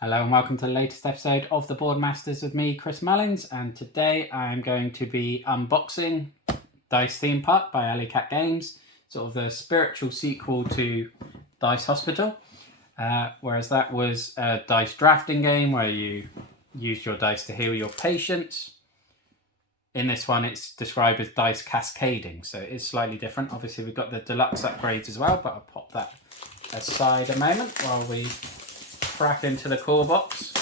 Hello and welcome to the latest episode of the Boardmasters with me, Chris Mullins, and today I am going to be unboxing Dice Theme Park by Alley Cat Games, sort of the spiritual sequel to Dice Hospital, whereas that was a dice drafting game where you used your dice to heal your patients. In this one it's described as dice cascading, so it is slightly different. Obviously we've got the deluxe upgrades as well, but I'll pop that aside a moment while we crack into the core box.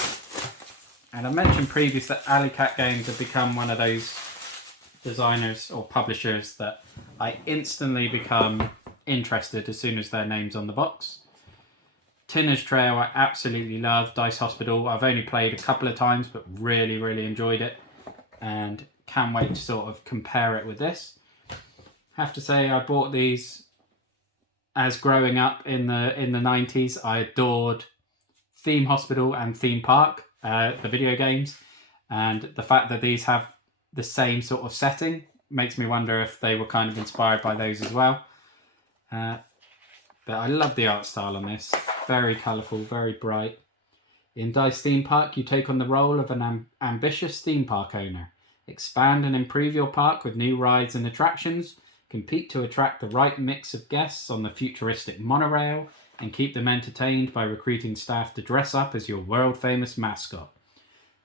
And I mentioned previously that Alley Cat Games have become one of those designers or publishers that I instantly become interested as soon as their name's on the box. Tinner's Trail I absolutely love. Dice Hospital I've only played a couple of times but really enjoyed it and can't wait to sort of compare it with this. Have to say I bought these as growing up in the 90s. I adored Theme Hospital and Theme Park, the video games, and the fact that these have the same sort of setting makes me wonder if they were kind of inspired by those as well. But I love the art style on this. Very colourful, very bright. In Dice Theme Park, you take on the role of an ambitious theme park owner. Expand and improve your park with new rides and attractions. Compete to attract the right mix of guests on the futuristic monorail, and keep them entertained by recruiting staff to dress up as your world-famous mascot.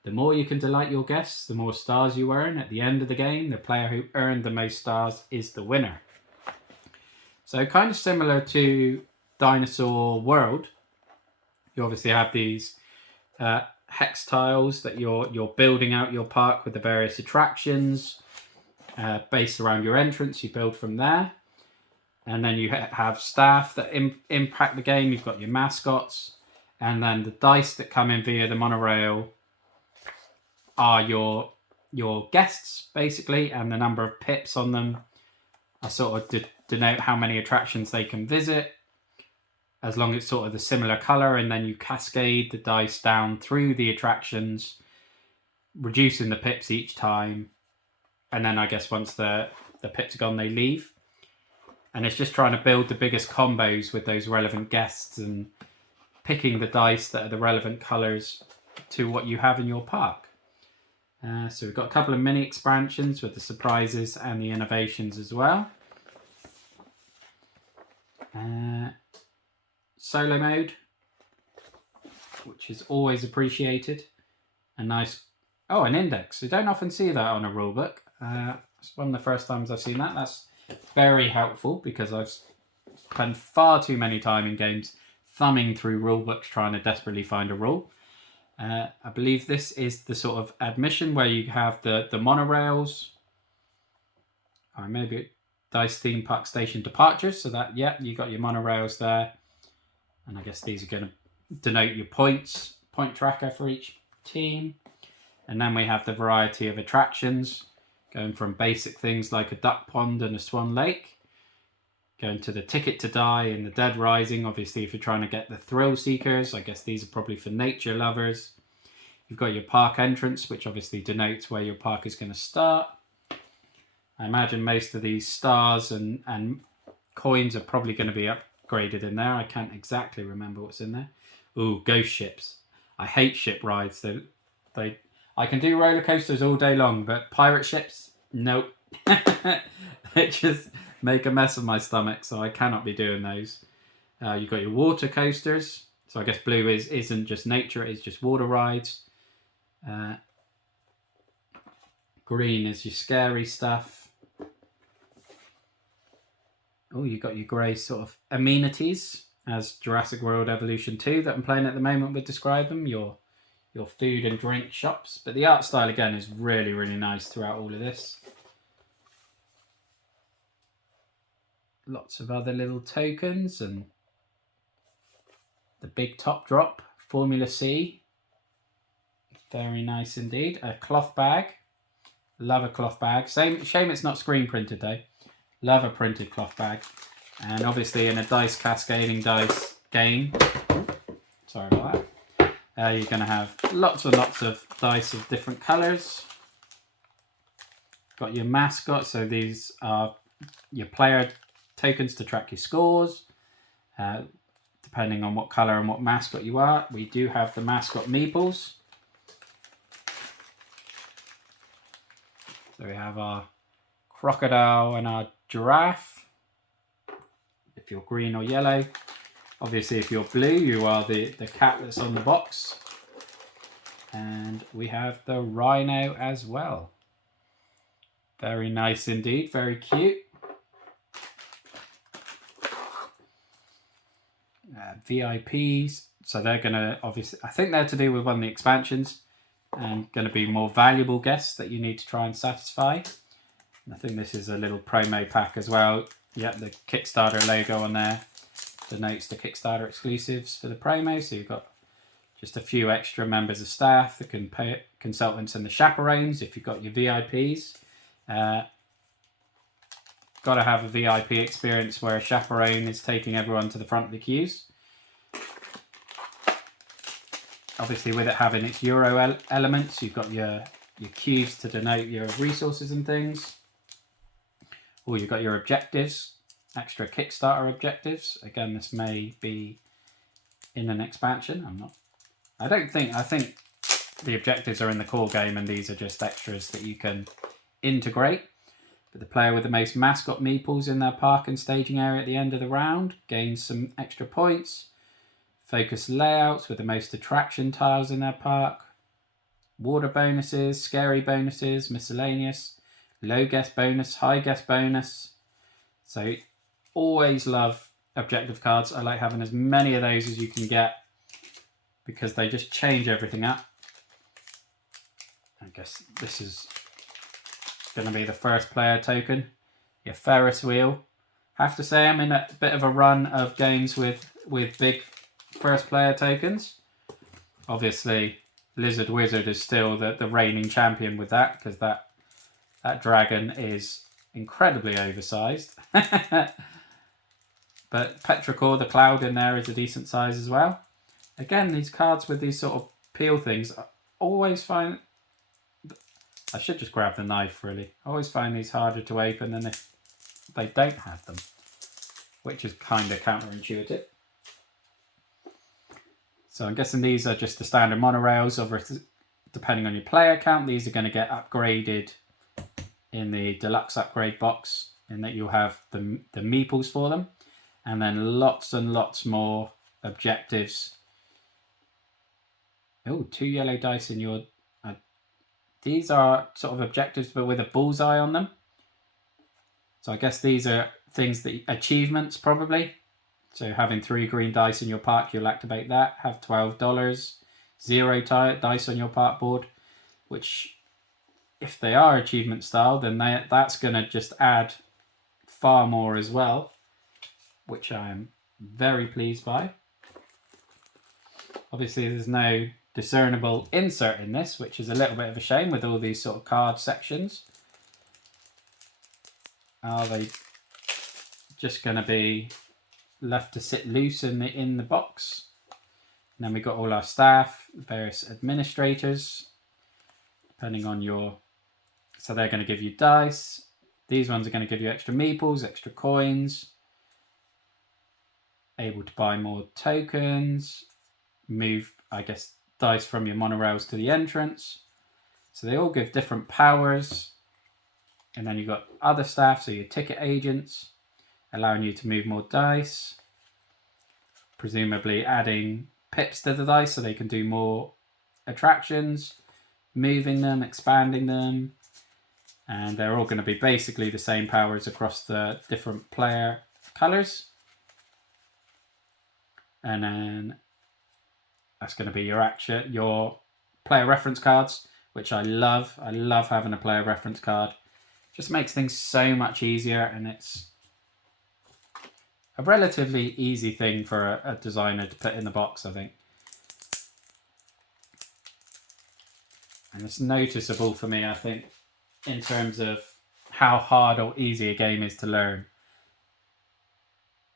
The more you can delight your guests, the more stars you earn. At the end of the game, the player who earned the most stars is the winner. So kind of similar to Dinosaur World, you obviously have these hex tiles that you're building out your park with the various attractions based around your entrance. You build from there. And then you have staff that impact the game. You've got your mascots. And then the dice that come in via the monorail are your guests, basically. And the number of pips on them are sort of denote how many attractions they can visit, as long as it's sort of the similar colour. And then you cascade the dice down through the attractions, reducing the pips each time. And then I guess once the pips are gone, they leave. And it's just trying to build the biggest combos with those relevant guests and picking the dice that are the relevant colours to what you have in your park. So we've got a couple of mini expansions with the surprises and the innovations as well. Solo mode, which is always appreciated. A nice... Oh, an index. You don't often see that on a rulebook. It's one of the first times I've seen that. That's very helpful because I've spent far too many time in games thumbing through rulebooks trying to desperately find a rule. I believe this is the sort of admission where you have the monorails, or maybe Dice Theme Park Station departures. So that, yeah, you got your monorails there. And I guess these are going to denote your points, point tracker for each team. And then we have the variety of attractions, going from basic things like a duck pond and a swan lake, going to the Ticket to Die and the Dead Rising. Obviously, if you're trying to get the thrill seekers, I guess these are probably for nature lovers. You've got your park entrance, which obviously denotes where your park is going to start. I imagine most of these stars and coins are probably going to be upgraded in there. I can't exactly remember what's in there. Ooh, ghost ships. I hate ship rides. I can do roller coasters all day long, but pirate ships, nope. They just make a mess of my stomach, so I cannot be doing those. You've got your water coasters. So I guess blue isn't just nature, it's just water rides. Green is your scary stuff. Oh, you've got your grey sort of amenities, as Jurassic World Evolution 2 that I'm playing at the moment would describe them. Your food and drink shops. But the art style, again, is really nice throughout all of this. Lots of other little tokens and the big top drop, Formula C. Very nice indeed. A cloth bag. Love a cloth bag. Shame it's not screen printed though. Love a printed cloth bag. And obviously in a dice cascading dice game, sorry about that. You're going to have lots and lots of dice of different colours. Got your mascot, so these are your player tokens to track your scores. depending on what colour and what mascot you are. We do have the mascot Meeples. So we have our crocodile and our giraffe, if you're green or yellow. Obviously, if you're blue, you are the cat that's on the box. And we have the rhino as well. Very nice indeed, very cute. VIPs, so they're going to, obviously, I think they're to do with one of the expansions and going to be more valuable guests that you need to try and satisfy. And I think this is a little promo pack as well. Yep, the Kickstarter logo on there denotes the Kickstarter exclusives for the promo. So you've got just a few extra members of staff, the consultants and the chaperones if you've got your VIPs. Got to have a VIP experience where a chaperone is taking everyone to the front of the queues. Obviously, with it having its Euro elements, you've got your queues to denote your resources and things. Or you've got your objectives, extra Kickstarter objectives. Again, this may be in an expansion. I think the objectives are in the core game and these are just extras that you can integrate. But the player with the most mascot meeples in their park and staging area at the end of the round gains some extra points. Focus layouts with the most attraction tiles in their park. Water bonuses, scary bonuses, miscellaneous, low guest bonus, high guest bonus. So always love objective cards. I like having as many of those as you can get because they just change everything up. I guess this is going to be the first player token, your Ferris wheel. Have to say I'm in a bit of a run of games with big first player tokens. Obviously Lizard Wizard is still the reigning champion with that because that dragon is incredibly oversized. But Petrichor the cloud in there is a decent size as well. Again, these cards with these sort of peel things, I always find, I should just grab the knife really. I always find these harder to open than if they don't have them, which is kind of counterintuitive. So I'm guessing these are just the standard monorails, depending on your player count, these are going to get upgraded in the deluxe upgrade box, in that you'll have the meeples for them, and then lots and lots more objectives. Oh, 2 yellow dice in your... these are sort of objectives, but with a bullseye on them. So I guess these are things that... achievements, probably. So having 3 green dice in your park, you'll activate that. Have $12. 0 dice on your park board. Which, if they are achievement style, then that's going to just add far more as well. Which I am very pleased by. Obviously, there's no discernible insert in this, which is a little bit of a shame with all these sort of card sections. Are they just going to be left to sit loose in the box? And then we've got all our staff, various administrators, depending on your... so they're going to give you dice. These ones are going to give you extra meeples, extra coins. Able to buy more tokens. Move, I guess, dice from your monorails to the entrance. So they all give different powers. And then you've got other staff, so your ticket agents, allowing you to move more dice. Presumably adding pips to the dice so they can do more attractions. Moving them, expanding them. And they're all going to be basically the same powers across the different player colours. And then that's going to be your player reference cards, which I love. I love having a player reference card. Just makes things so much easier, and it's a relatively easy thing for a designer to put in the box, I think. And it's noticeable for me, I think, in terms of how hard or easy a game is to learn,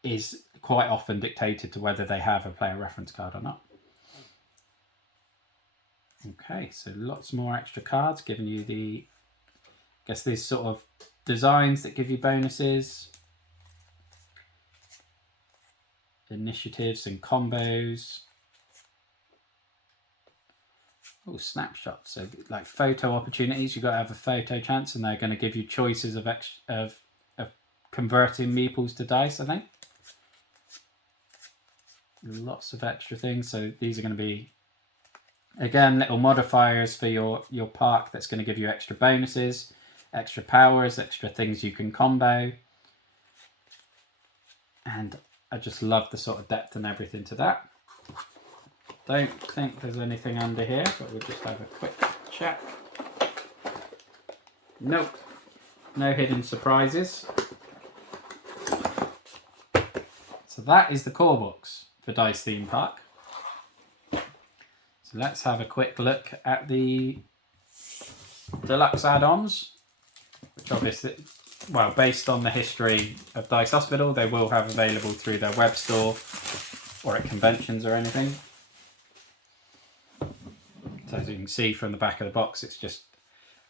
is quite often dictated to whether they have a player reference card or not. Okay, so lots more extra cards giving you the, I guess, these sort of designs that give you bonuses. initiatives and combos. Oh, snapshots. So like photo opportunities, you've got to have a photo chance, and they're going to give you choices of converting meeples to dice, I think. Lots of extra things. So these are going to be, again, little modifiers for your park that's going to give you extra bonuses, extra powers, extra things you can combo. And I just love the sort of depth and everything to that. Don't think there's anything under here, but we'll just have a quick check. Nope, no hidden surprises. So that is the core box for Dice Theme Park. So let's have a quick look at the Deluxe Add-Ons, which obviously, well, based on the history of Dice Hospital, they will have available through their web store or at conventions or anything. So as you can see from the back of the box, it's just,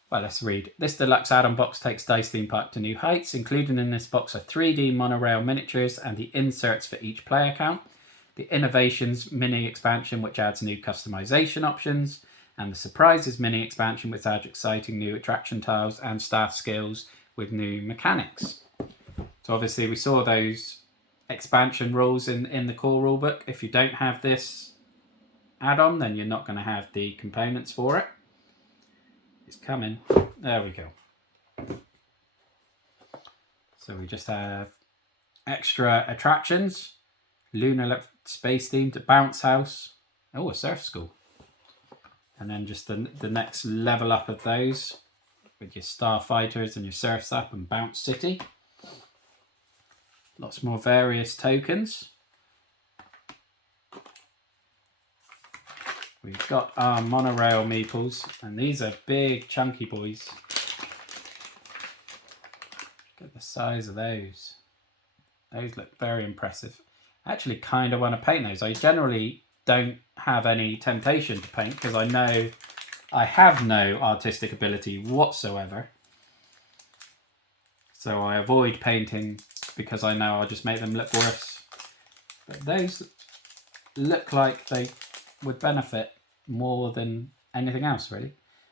well, let's read. This Deluxe Add-on box takes Dice Theme Park to new heights. Included in this box are 3D monorail miniatures and the inserts for each player count, the Innovations mini expansion, which adds new customization options, and the Surprises mini expansion, which adds exciting new attraction tiles and staff skills with new mechanics. So obviously we saw those expansion rules in the core rulebook. If you don't have this add-on, then you're not going to have the components for it. It's coming. There we go. So we just have extra attractions, lunar space themed, bounce house, oh, a surf school, and then just the next level up of those with your starfighters and your surfs up and bounce city. Lots more various tokens. We've got our Monorail Meeples, and these are big chunky boys. Look at the size of those. Those look very impressive. I actually kind of want to paint those. I generally don't have any temptation to paint because I know I have no artistic ability whatsoever. So I avoid painting because I know I'll just make them look worse. But those look like they would benefit more than anything else, really.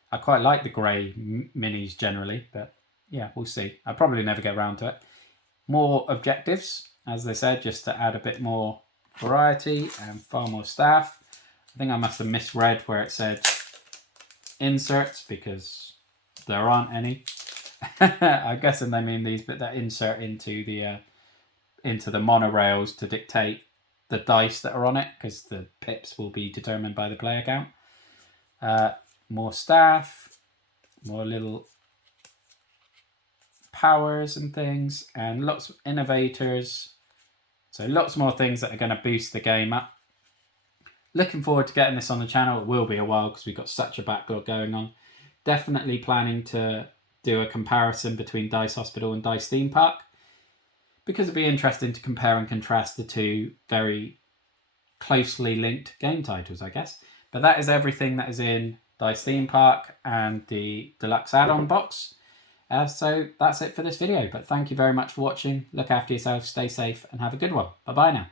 I quite like the grey minis generally, but yeah, we'll see. I'll probably never get around to it. More objectives, as they said, just to add a bit more variety and far more staff. I think I must have misread where it said inserts because there aren't any. I'm guessing they mean these, but that insert into the monorails to dictate the dice that are on it, because the pips will be determined by the player count. More staff, more little powers and things, and lots of innovators. So lots more things that are going to boost the game up. Looking forward to getting this on the channel. It will be a while because we've got such a backlog going on. Definitely planning to do a comparison between Dice Hospital and Dice Theme Park, because it'd be interesting to compare and contrast the two very closely linked game titles, I guess. But that is everything that is in Dice Theme Park and the Deluxe Add-on box. So that's it for this video. But thank you very much for watching. Look after yourself, stay safe, and have a good one. Bye-bye now.